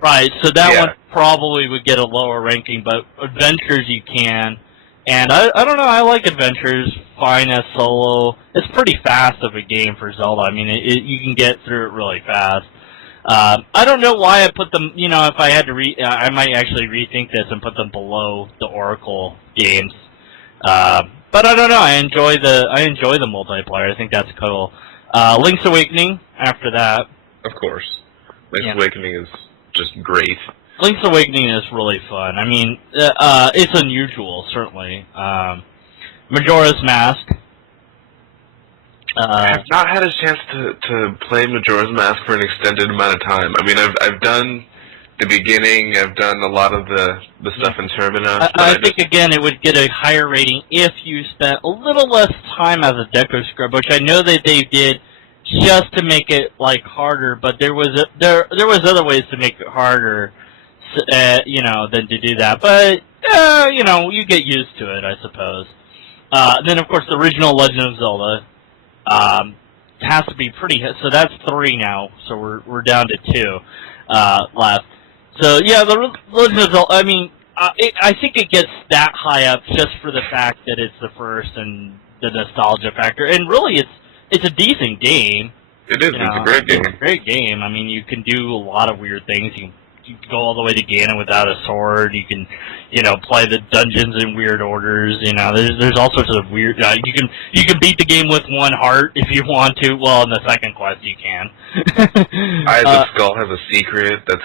Right, so that one probably would get a lower ranking, but Adventures you can. And I don't know, I like Adventures fine as solo. It's pretty fast of a game for Zelda. I mean, you can get through it really fast. I don't know why I put them, you know, if I had to I might actually rethink this and put them below the Oracle games. But I don't know, I enjoy the multiplayer. I think that's cool. Link's Awakening after that. Of course. Link's Awakening is just great. Link's Awakening is really fun. I mean, it's unusual, certainly. Majora's Mask. I have not had a chance to play Majora's Mask for an extended amount of time. I mean, I've done the beginning, I've done a lot of the stuff in Terminus. I think, again, it would get a higher rating if you spent a little less time as a deco scrub, which I know that they did just to make it, like, harder, but there was other ways to make it harder, you know, than to do that. But, you know, you get used to it, I suppose. Then, of course, the original Legend of Zelda has to be pretty... So that's 3 now, so we're down to 2 left. So, yeah, the Legend of Zelda, I mean, I think it gets that high up just for the fact that it's the first and the nostalgia factor. And really, it's a decent game. It is. It's a great game. It's a great game. I mean, you can do a lot of weird things. You can go all the way to Ganon without a sword. You can, you know, play the dungeons in weird orders. You know, there's all sorts of weird. You can beat the game with 1 heart if you want to. Well, in the second quest, you can. Eye of the Skull has a secret that's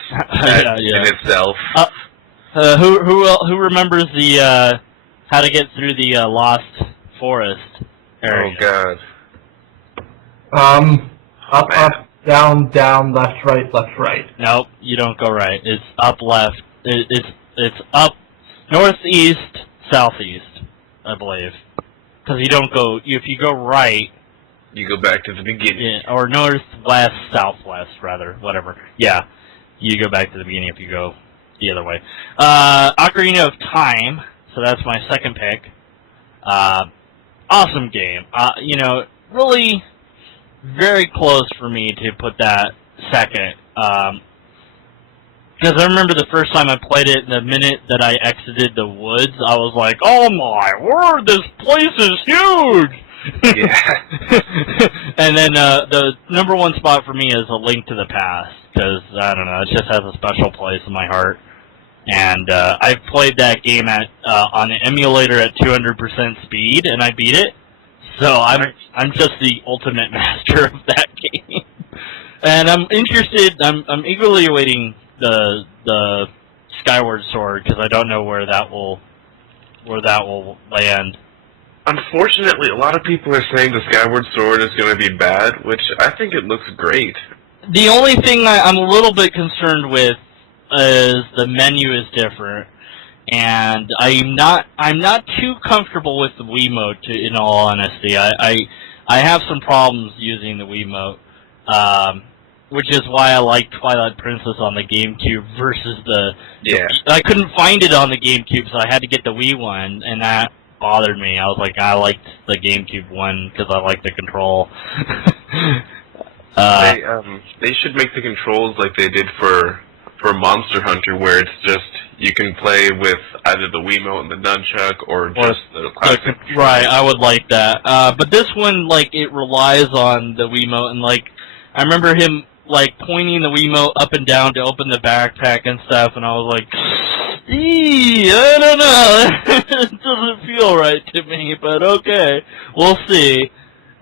in itself. Who remembers the how to get through the Lost Forest area? Oh God. Up, down, down, left, right. Nope, you don't go right. It's up, left. It's up, northeast, southeast, I believe. Because you don't go. If you go right, you go back to the beginning. Yeah, or northwest, southwest, rather, whatever. Yeah, you go back to the beginning if you go the other way. Ocarina of Time. So that's my second pick. Awesome game. You know, really. Very close for me to put that second. Because I remember the first time I played it, the minute that I exited the woods, I was like, oh my word, this place is huge! Yeah. And then the number 1 spot for me is A Link to the Past, because, I don't know, it just has a special place in my heart. And I've played that game on the emulator at 200% speed, and I beat it. So I'm just the ultimate master of that game, and I'm interested. I'm eagerly awaiting the Skyward Sword because I don't know where that will land. Unfortunately, a lot of people are saying the Skyward Sword is going to be bad, which I think it looks great. The only thing I'm a little bit concerned with is the menu is different. And I'm not too comfortable with the Wiimote, in all honesty. I have some problems using the Wiimote, which is why I like Twilight Princess on the GameCube versus I couldn't find it on the GameCube, so I had to get the Wii one, and that bothered me. I was like, I liked the GameCube one because I like the control. They should make the controls like they did for Monster Hunter, where it's just you can play with either the Wiimote and the nunchuck or just the classic. Right, I would like that. But this one, like, it relies on the Wiimote, and like, I remember him like pointing the Wiimote up and down to open the backpack and stuff, and I was like, I don't know, it doesn't feel right to me, but okay, we'll see.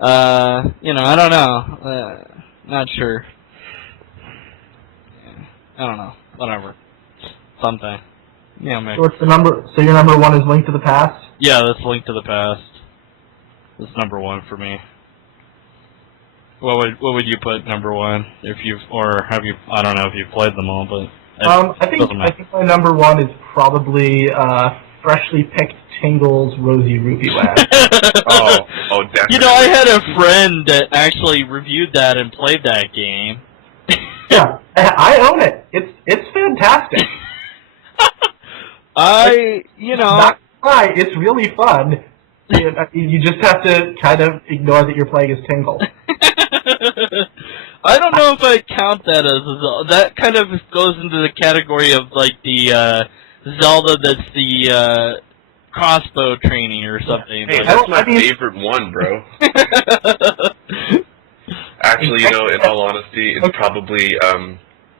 You know, I don't know, not sure. I don't know. Whatever. Something. Yeah, maybe. So what's the number? So your number 1 is Link to the Past? Yeah, that's Link to the Past. That's number 1 for me. What would you put number 1 if you've have you? I don't know if you've played them all, but I think my number 1 is probably freshly picked Tingle's Rosy Rupee Land. oh, definitely. You know, I had a friend that actually reviewed that and played that game. Yeah, I own it. It's fantastic. It's really fun. You just have to kind of ignore that you're playing as Tingle. I don't know if I count that as that kind of goes into the category of like the Zelda that's the crossbow training or something. Hey, that's my favorite one, bro. Actually, in all honesty, it's probably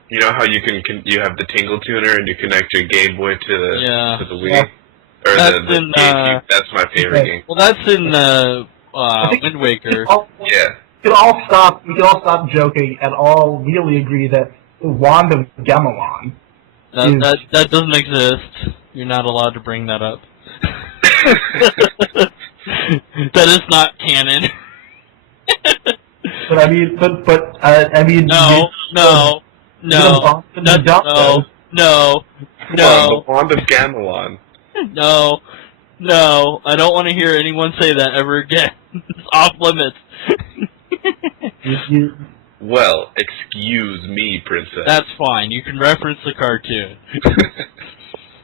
you know how you have the Tingle Tuner and you connect your Game Boy to the Wii or the GameCube. That's my favorite game. Well, that's in Wind Waker. Yeah. We can all stop joking and all really agree that the Wand of Gamelon. That doesn't exist. You're not allowed to bring that up. That is not canon. But I mean, The Wand of Gamelon. No, I don't want to hear anyone say that ever again. It's off limits. Well, excuse me, princess. That's fine. You can reference the cartoon.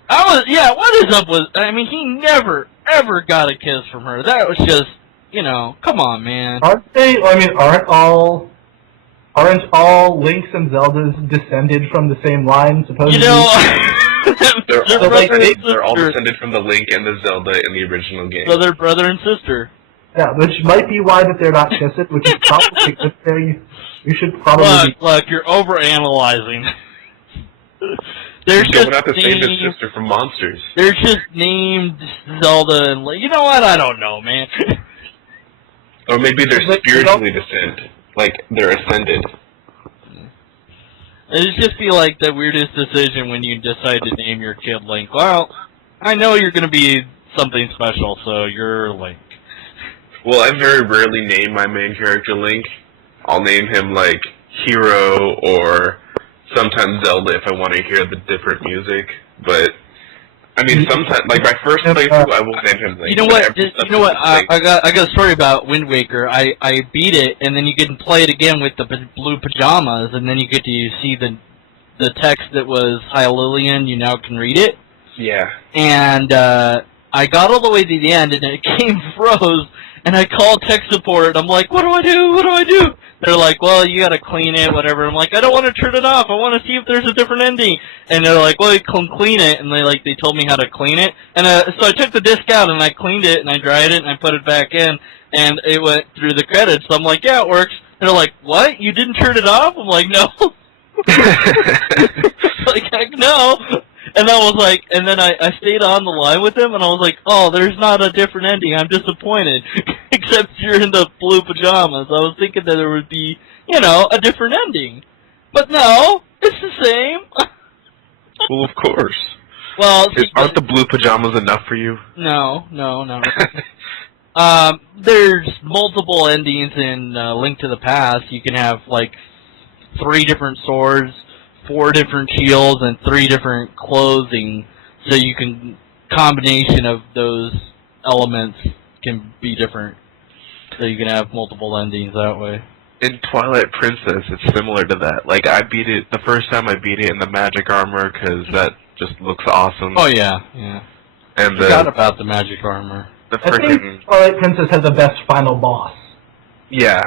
What is up with... I mean, he never, ever got a kiss from her. That was just, come on, man. Aren't they... I mean, aren't all Links and Zeldas descended from the same line, supposedly? They're all descended from the Link and the Zelda in the original game. So they're brother and sister. Yeah, which might be why that they're not kissing, which is probably a good thing. You should probably... Look, you're overanalyzing. They're not the same as sister from Monsters. They're just named Zelda and Link. You know what? I don't know, man. Or maybe they're spiritually descended. Like, they're ascended. It just be like the weirdest decision when you decide to name your kid Link. Well, I know you're going to be something special, so you're Link. Well, I very rarely name my main character Link. I'll name him, like, Hero or sometimes Zelda if I want to hear the different music. But, I mean, sometimes, like, my first playthrough, I will name him Link. You know what? I got a story about Wind Waker. I beat it, and then you can play it again with the blue pajamas, and then you get to see the text that was Hylian. You now can read it. Yeah. And I got all the way to the end, and it came froze. And I called tech support, and I'm like, what do I do? What do I do? They're like, well, you gotta clean it, whatever. I'm like, I don't want to turn it off. I want to see if there's a different ending. And they're like, well, you can clean it. And they told me how to clean it. And so I took the disc out, and I cleaned it, and I dried it, and I put it back in. And it went through the credits. So I'm like, yeah, it works. And they're like, what? You didn't turn it off? I'm like, no. Like, heck no. And I was like, and then I stayed on the line with him, and I was like, oh, there's not a different ending. I'm disappointed. Except you're in the blue pajamas. I was thinking that there would be, a different ending. But no, it's the same. Well, of course. Well, aren't the blue pajamas enough for you? No. There's multiple endings in Link to the Past. You can have, 3 different swords, 4 different shields, and 3 different clothing, so you can combination of those elements can be different, so you can have multiple endings that way. In Twilight Princess, it's similar to that. Like, I beat it, the first time I beat it in the magic armor, because that just looks awesome. Oh, yeah. And forgot about the magic armor. I think Twilight Princess has the best final boss. Yeah.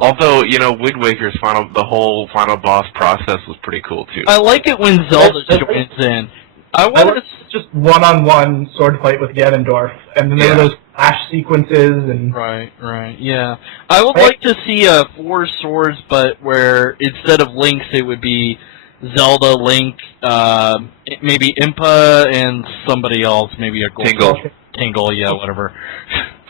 Although, Wind Waker's the whole final boss process was pretty cool, too. I like it when Zelda joins in. I want just one-on-one sword fight with Ganondorf, and then there were those flash sequences, and... Right, yeah. I would like to see 4 swords, but where instead of Links, it would be Zelda, Link, maybe Impa, and somebody else, maybe a Tingle, yeah, whatever.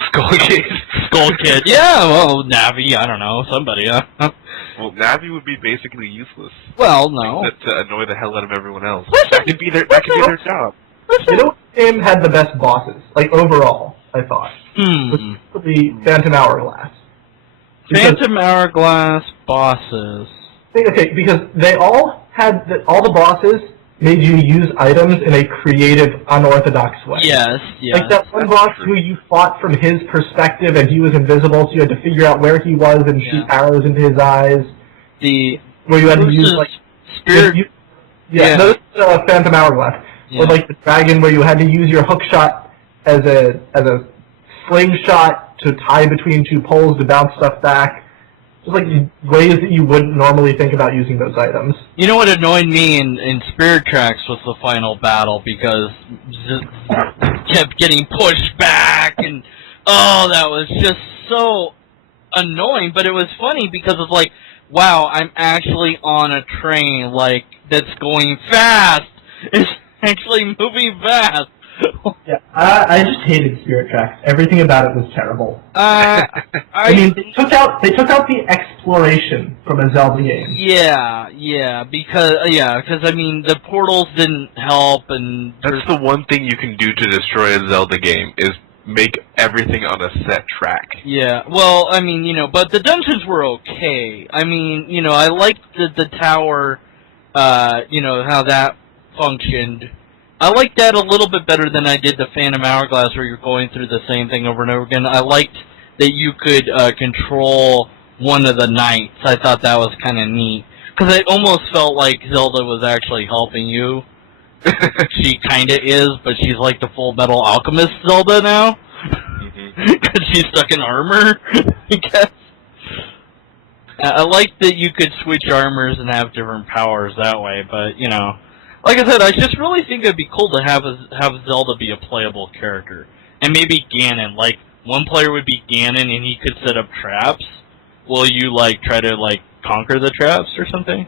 Skull Kid. Yeah, well, Navi, I don't know, somebody, Well, Navi would be basically useless. Well, no. To annoy the hell out of everyone else. Listen, that could be their job. Listen. What game had the best bosses? Overall, I thought. Was the Phantom Hourglass. Phantom Hourglass bosses. Okay, because they all had all the bosses made you use items in a creative, unorthodox way. Yes. Like that one boss who you fought from his perspective and he was invisible, so you had to figure out where he was and shoot arrows into his eyes. Where you had to use, Spirit... Those Phantom Hourglass. Yeah. Or the dragon where you had to use your hook shot as a slingshot to tie between 2 poles to bounce stuff back. Just like ways that you wouldn't normally think about using those items. You know what annoyed me in Spirit Tracks was the final battle, because kept getting pushed back, and that was just so annoying. But it was funny because it's like, wow, I'm actually on a train, like, that's going fast. It's actually moving fast. Yeah, I just hated Spirit Tracks. Everything about it was terrible. I mean, they took out the exploration from a Zelda game. Yeah, because I mean, the portals didn't help, and that's the one thing you can do to destroy a Zelda game is make everything on a set track. Yeah, well, I mean, but the dungeons were okay. I mean, I liked the tower, how that functioned. I liked that a little bit better than I did the Phantom Hourglass, where you're going through the same thing over and over again. I liked that you could control one of the knights. I thought that was kind of neat, because it almost felt like Zelda was actually helping you. She kind of is, but she's like the Full Metal Alchemist Zelda now, because she's stuck in armor, I guess. I liked that you could switch armors and have different powers that way, but, like I said, I just really think it'd be cool to have Zelda be a playable character. And maybe Ganon. Like, one player would be Ganon and he could set up traps. Will you, try to, conquer the traps or something?